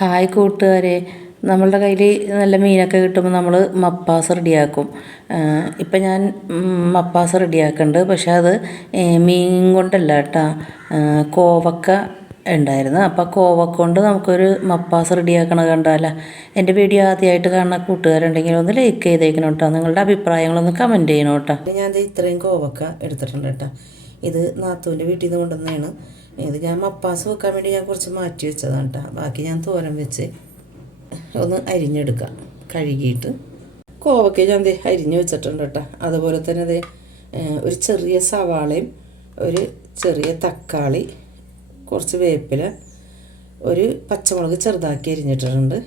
Hi കൂട്ടുകാരെ. നമ്മളുടെ കയ്യിൽ നല്ല മീനൊക്കെ കിട്ടുമ്പോൾ നമ്മൾ മപ്പാസ് റെഡിയാക്കും. ഇപ്പം ഞാൻ മപ്പാസ് റെഡിയാക്കുന്നുണ്ട് പക്ഷേ അത് മീൻ കൊണ്ടല്ല കേട്ടോ. കോവക്ക ഉണ്ടായിരുന്നു. അപ്പോൾ കോവക്ക കൊണ്ട് നമുക്കൊരു മപ്പാസ് റെഡിയാക്കണ കണ്ടാല എന്റെ വീഡിയോ ആദ്യമായിട്ട് കാണുന്ന കൂട്ടുകാരുണ്ടെങ്കിൽ ഒന്ന് ലൈക്ക് ചെയ്തേക്കണം കേട്ടോ. നിങ്ങളുടെ അഭിപ്രായങ്ങളൊന്ന് കമന്റ് ചെയ്യണം കേട്ടോ. ഞാൻ ഇത്രയും കോവക്ക എടുത്തിട്ടുണ്ട് കേട്ടോ. ഇത് നാത്തൂന്റെ വീട്ടിൽ നിന്ന് കൊണ്ടുവന്നതാണ്. ഇത് ഞാൻ മപ്പാസ് വെക്കാൻ വേണ്ടി ഞാൻ കുറച്ച് മാറ്റി വെച്ചതാണ് കേട്ടോ ബാക്കി ഞാൻ തോരൻ വെച്ച് ഒന്ന് അരിഞ്ഞെടുക്കാം. കഴുകിയിട്ട്. കോവക്ക ഞാൻ ദേ അരിഞ്ഞ് വെച്ചിട്ടുണ്ട് കേട്ടോ അതുപോലെ തന്നെ ദേ ഒരു ചെറിയ സവാളയും ഒരു ചെറിയ തക്കാളി കുറച്ച് വേപ്പില ഒരു പച്ചമുളക് ചെറുതാക്കി അരിഞ്ഞിട്ടിട്ടുണ്ട്.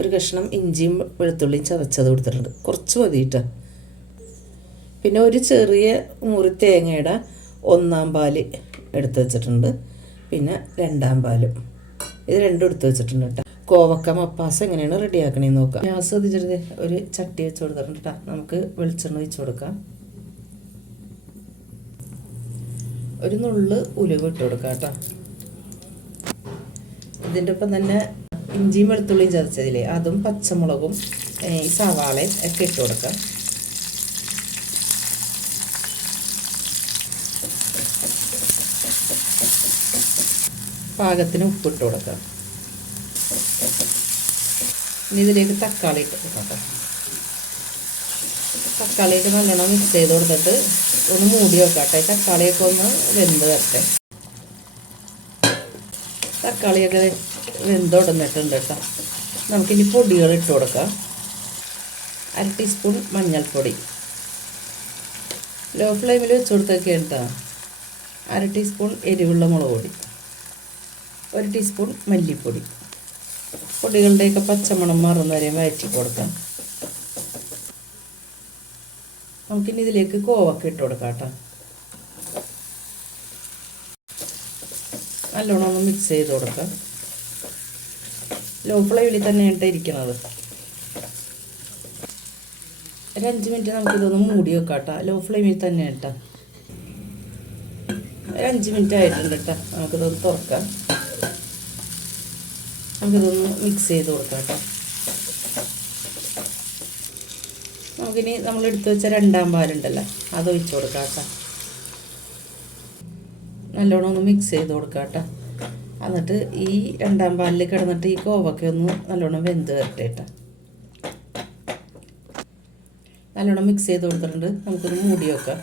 ഒരു കഷ്ണം ഇഞ്ചിയും വെളുത്തുള്ളിയും ചതച്ചത് കൊടുത്തിട്ടുണ്ട്. കുറച്ച് മതിയിട്ട പിന്നെ ഒരു ചെറിയ മുറി തേങ്ങയുടെ ഒന്നാം പാൽ എടുത്ത് വെച്ചിട്ടുണ്ട്. പിന്നെ രണ്ടാം പാലും. ഇത് രണ്ടും എടുത്ത് വെച്ചിട്ടുണ്ട് കേട്ടോ. കോവക്ക മപ്പാസ് എങ്ങനെയാണ് റെഡിയാക്കണേന്ന് നോക്കാം. ഞാൻ ശ്രദ്ധിച്ചിട്ട് ഒരു ചട്ടി വെച്ച് കൊടുത്തിട്ടുണ്ട് കേട്ടോ. നമുക്ക് വെളിച്ചെണ്ണ വെച്ച് കൊടുക്കാം. ഒരു നുള്ള് ഉലുവ ഇട്ട് കൊടുക്കാം കേട്ടോ. ഇതിന്റെ ഒപ്പം തന്നെ ഇഞ്ചിയും വെളുത്തുള്ളിയും ചതച്ചതില്ലേ അതും പച്ചമുളകും ഈ സവാളയും ഒക്കെ ഇട്ട് കൊടുക്കാം. പാകത്തിന് ഉപ്പിട്ട് കൊടുക്കാം. ഇനി ഇതിലേക്ക് തക്കാളി ഇട്ട് കൊടുക്കാം തക്കാളിയൊക്കെ നല്ലോണം മിക്സ് ചെയ്ത് കൊടുത്തിട്ട് ഒന്ന് മൂടി വെക്കാട്ടെ തക്കാളിയൊക്കെ ഒന്ന് വെന്ത് വരട്ടെ. തക്കാളിയൊക്കെ വെന്ത് ഉടന്നിട്ടുണ്ട് കേട്ടോ. നമുക്കിനി പൊടികൾ ഇട്ട് കൊടുക്കാം. അര ടീസ്പൂൺ മഞ്ഞൾപ്പൊടി. ലോ ഫ്ലെയിമിൽ വെച്ച് കൊടുത്തൊക്കെ കേട്ടോ. അര ടീസ്പൂൺ എരിവുള്ള മുളക് പൊടി. ഒരു ടീസ്പൂൺ മല്ലിപ്പൊടി. പൊടികളുടെയൊക്കെ പച്ചമണം മാറുന്ന വരെ വഴറ്റി കൊടുക്കാം നമുക്കിനി ഇതിലേക്ക് കോവക്ക ഇട്ട് കൊടുക്കാം കേട്ടോ. നല്ലോണം ഒന്ന് മിക്സ് ചെയ്ത് കൊടുക്കാം. ലോ ഫ്ലെയിമിൽ തന്നെയാണ് ഇരിക്കുന്നത് ഒരു അഞ്ച് മിനിറ്റ് നമുക്കിതൊന്ന് മൂടി വെക്കാം കേട്ടോ. ലോ ഫ്ലെയിമിൽ തന്നെ കേട്ടോ ഒരു അഞ്ച് മിനിറ്റ് ആയിട്ടുണ്ട് കേട്ടോ. നമുക്കിതൊന്ന് തുറക്കാം. നമുക്കിതൊന്ന് മിക്സ് ചെയ്ത് കൊടുക്കാം കേട്ടോ. നമുക്കിനി നമ്മൾ എടുത്തു വെച്ച രണ്ടാം പാലുണ്ടല്ലോ അത് ഒഴിച്ച് കൊടുക്കാം കേട്ടോ. നല്ലോണം ഒന്ന് മിക്സ് ചെയ്ത് കൊടുക്കാം കേട്ടോ. എന്നിട്ട് ഈ രണ്ടാം പാലിൽ കിടന്നിട്ട് ഈ കോവക്ക ഒന്ന് നല്ലോണം വെന്ത് വരട്ടെ കേട്ടോ. നല്ലോണം മിക്സ് ചെയ്ത് കൊടുത്തിട്ടുണ്ട്. നമുക്കൊന്ന് മൂടി വെക്കാം.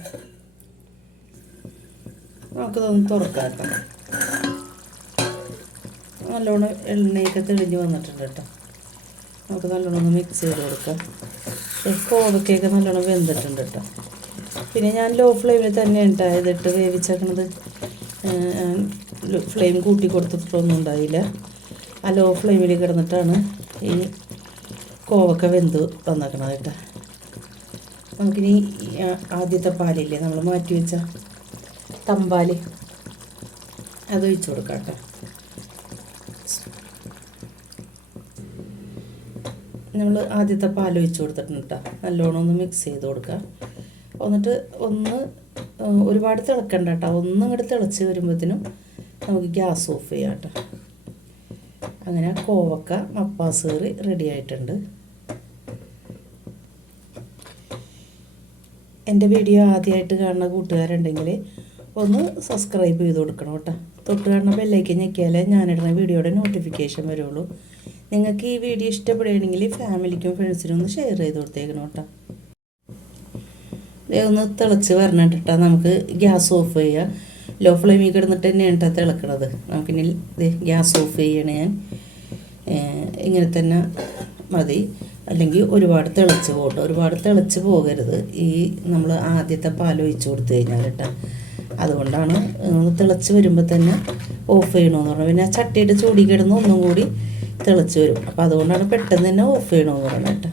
നമുക്കിതൊന്ന് തുറക്കാം കേട്ടോ. നല്ലോണം എണ്ണയൊക്കെ തെളിഞ്ഞ് വന്നിട്ടുണ്ട് കേട്ടോ. നമുക്ക് നല്ലോണം ഒന്ന് മിക്സ് ചെയ്ത് കൊടുക്കാം. കോവക്കയൊക്കെ നല്ലോണം വെന്തിട്ടുണ്ട് കേട്ടോ. പിന്നെ ഞാൻ ലോ ഫ്ലെയിമിൽ തന്നെ ഉണ്ടായത് ഇതിട്ട് വേവിച്ചേക്കണത്. ഫ്ലെയിം കൂട്ടി കൊടുത്തിട്ടൊന്നും ഉണ്ടായില്ല. ആ ലോ ഫ്ലെയിമിൽ കിടന്നിട്ടാണ് ഈ കോവക്ക വെന്ത് വന്നേക്കണത് കേട്ടോ. നമുക്കിനി ആദ്യത്തെ പാലില്ലേ നമ്മൾ മാറ്റി വെച്ച തമ്പാൽ അത് ഒഴിച്ചു കൊടുക്കാം കേട്ടോ. നമ്മൾ ആദ്യത്തെ പാൽ ഒഴിച്ച് കൊടുത്തിട്ടുണ്ട് കേട്ടോ നല്ലോണം ഒന്ന് മിക്സ് ചെയ്ത് കൊടുക്കുക എന്നിട്ട് ഒന്ന് ഒരുപാട് തിളക്കണ്ട കേട്ടോ ഒന്നും ഇങ്ങോട്ട് തിളച്ച് വരുമ്പോഴത്തേനും നമുക്ക് ഗ്യാസ് ഓഫ് ചെയ്യാം കേട്ടോ അങ്ങനെ കോവക്ക മപ്പാസ് കറി റെഡി ആയിട്ടുണ്ട്. എന്റെ വീഡിയോ ആദ്യമായിട്ട് കാണുന്ന കൂട്ടുകാരുണ്ടെങ്കിൽ ഒന്ന് സബ്സ്ക്രൈബ് ചെയ്ത് കൊടുക്കണം കേട്ടോ. തൊട്ട് കാണുന്ന ബെല്ലേക്ക് ഞെക്കിയാലേ ഞാനിടുന്ന വീഡിയോയുടെ നോട്ടിഫിക്കേഷൻ വരുള്ളൂ. നിങ്ങൾക്ക് ഈ വീഡിയോ ഇഷ്ടപ്പെടുകയാണെങ്കിൽ ഫാമിലിക്കും ഫ്രണ്ട്സിനും ഒന്ന് ഷെയർ ചെയ്ത് കൊടുത്തേക്കണം കേട്ടോ. ഒന്ന് തിളച്ച് വരണട്ടിട്ടാ നമുക്ക് ഗ്യാസ് ഓഫ് ചെയ്യുക ലോ ഫ്ലെയിമിൽ കിടന്നിട്ട് തന്നെയാണ് കേട്ടോ തിളക്കണത്. നമുക്കിനി ഗ്യാസ് ഓഫ് ചെയ്യണേ ഞാൻ. ഇങ്ങനെ തന്നെ മതി. അല്ലെങ്കിൽ ഒരുപാട് തിളച്ച് പോകട്ടെ. ഒരുപാട് തിളച്ച് പോകരുത്. ഈ നമ്മൾ ആദ്യത്തെ പാൽ ഒഴിച്ച് കൊടുത്തു കഴിഞ്ഞാൽ കേട്ടോ. അതുകൊണ്ടാണ് തിളച്ച് വരുമ്പോൾ തന്നെ ഓഫ് ചെയ്യണമെന്ന് പറഞ്ഞു പിന്നെ ചട്ടിയുടെ ചൂടി കിടന്ന് ഒന്നും കൂടി തിളച്ച് വരും. അപ്പോൾ അതുകൊണ്ടാണ് പെട്ടെന്ന് തന്നെ ഓഫ് ചെയ്യണമെന്ന് പറഞ്ഞത് കേട്ടോ.